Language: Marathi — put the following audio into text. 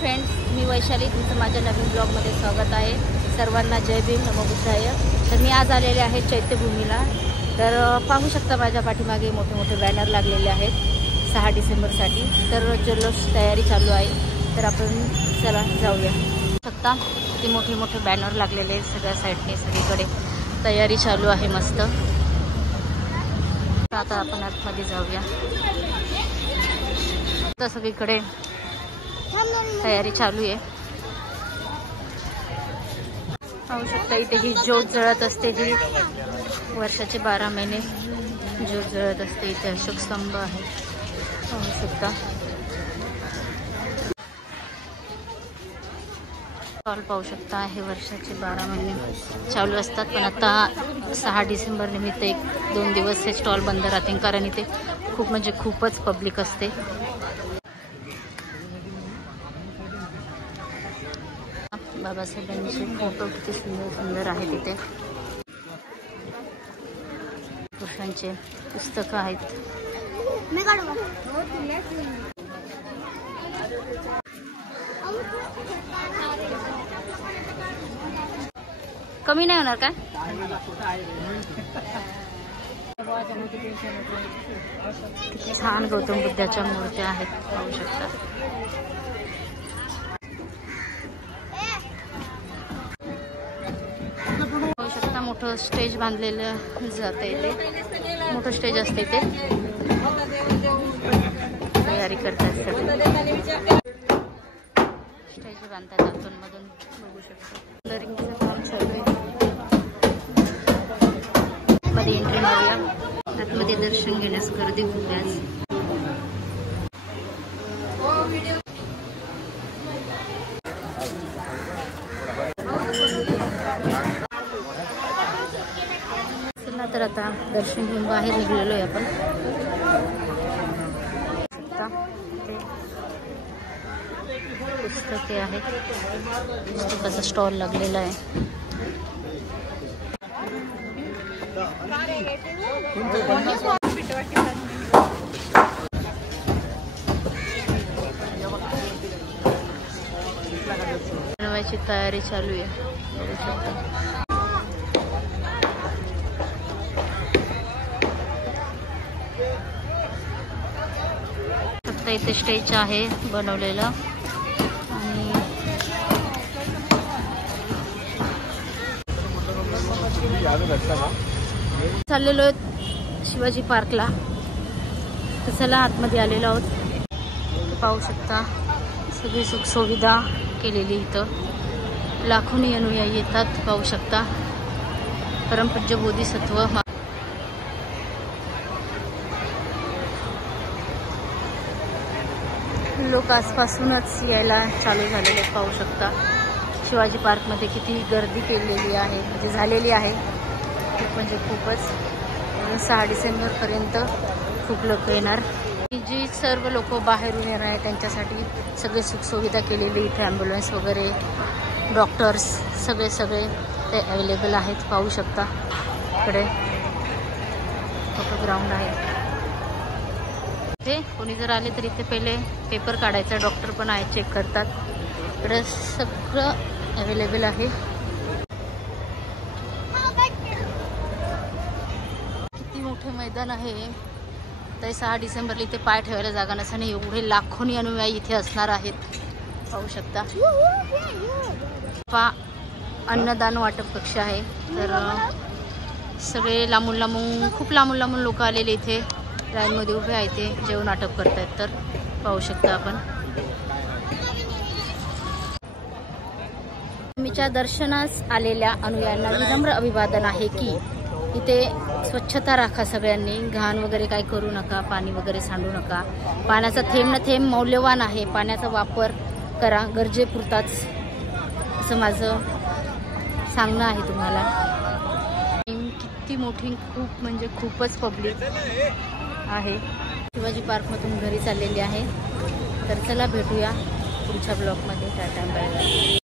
फ्रेंड्स, मी वैशाली, तुमचं माझ्या नवीन ब्लॉगमध्ये स्वागत आहे। सर्वांना जय भीम, नमो बुद्धाय। तर मी आज आलेले आहे चैत्यभूमीला। तर पाहू शकता माझ्या पाठीमागे मोठे मोठे बॅनर लागलेले आहेत 6 डिसेंबरसाठी। तर जल्लोष तयारी चालू आहे, तर आपण चला जाऊया। शकता ते मोठे मोठे बॅनर लागलेले आहेत सगळ्या साईडने, सगळीकडे तयारी चालू आहे मस्त। आता आपण आतमध्ये जाऊया। तर सगळीकडे तयारी चालू आहे। पाहू शकता इथे ही ज्योत जळत असते, जी वर्षाचे 12 महिने ज्योत जळत असते। इथे अशोक स्तंभ आहे, पाहू शकता। स्टॉल पाहू शकता, हे वर्षाचे 12 महिने चालू असतात, पण आता 6 डिसेंबर निमित्त 1-2 दिवस हे स्टॉल बंद राहतील, कारण इथे खूपच पब्लिक असते। बाबासाहेबांचे फोटो किती सुंदर आहेत इथे। पुरुषांचे पुस्तकं आहेत। कमी नाही होणार काय? किती छान गौतम बुद्धाच्या मूर्त्या आहेत, पाहू शकता। पाहू शकता मोठं स्टेज बांधलेलं जातं इथे, मोठं स्टेज असते इथे, तयारी करतात सगळे। स्टेज बांधतात आतून मधून, बघू शकता कलरिंगचं काम चालू आहे। मध्ये एंट्री मारूया, आतमध्ये दर्शन घेण्यास गर्दी खूप आहे। चला तर आता दर्शन घेऊन बाहेर निघलेलो आहे आपण। पुस्तके आहेत, पुस्तकाचा स्टॉल लागलेला आहे। बनवायची तयारी चालू आहे, बघू शकता। फक्त इथे स्टेज आहे बनवलेलं, आणि चाललेलो आहे शिवाजी पार्कला। तर चला आतमध्ये आलेलो आहोत, पाहू शकता सगळी सुख सुविधा केलेली इथं। लाखोनी अनुयायी येतात, पाहू शकता। परमपूज्य बोधिसत्व लोक आसपासूनच यायला चालू झालेले, पाहू शकता। शिवाजी पार्कमध्ये किती गर्दी केलेली आहे, म्हणजे झालेली आहे, म्हणजे खूपच। 6 डिसेंबरपर्यंत खूप लोक येणार। जी सर्व लोक बाहेरून येणार आहे त्यांच्यासाठी सगळे सुखसुविधा केलेली इथे, ॲम्ब्युलन्स वगैरे, डॉक्टर्स सगळे ते अवेलेबल आहेत, पाहू शकता। इकडे फोटो ग्राउंड आहे, इथे कोणी जर आले तर इथे पहिले पेपर काढायचा, डॉक्टर पण आहे, चेक करतात। इकडे सगळं अवेलेबल आहे। किती मोठे मैदान आहे। तर 6 डिसेंबरला इथे पाय ठेवायला जागा नसताना एवढे लाखोनी अनुयायी इथे असणार आहेत, पाहू शकता। अन्नदान वाटप कक्ष आहे, तर सगळे खूप लांबून लोक आलेले इथे लाईनमध्ये उभे आहेत, ते जेवण वाटप करतायत, तर पाहू शकता आपण। मीच्या दर्शनास आलेल्या अनुयायांना विनम्र अभिवादन आहे की इथे स्वच्छता राखा, सगळ्यांनी घाण वगैरे काय करू नका, पाणी वगैरे सांडू नका। पाण्याचा थेंब न थेंब मौल्यवान आहे, पाण्याचा वापर करा गरजेपुरताच, असं माझं सांगणं आहे तुम्हाला। किती मोठी खूपच पब्लिक आहे। शिवाजी पार्कमधून घरी चाललेली आहे। तर चला भेटूया पुढच्या ब्लॉगमध्ये। Tata bye bye.